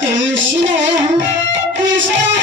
Krishna Krishna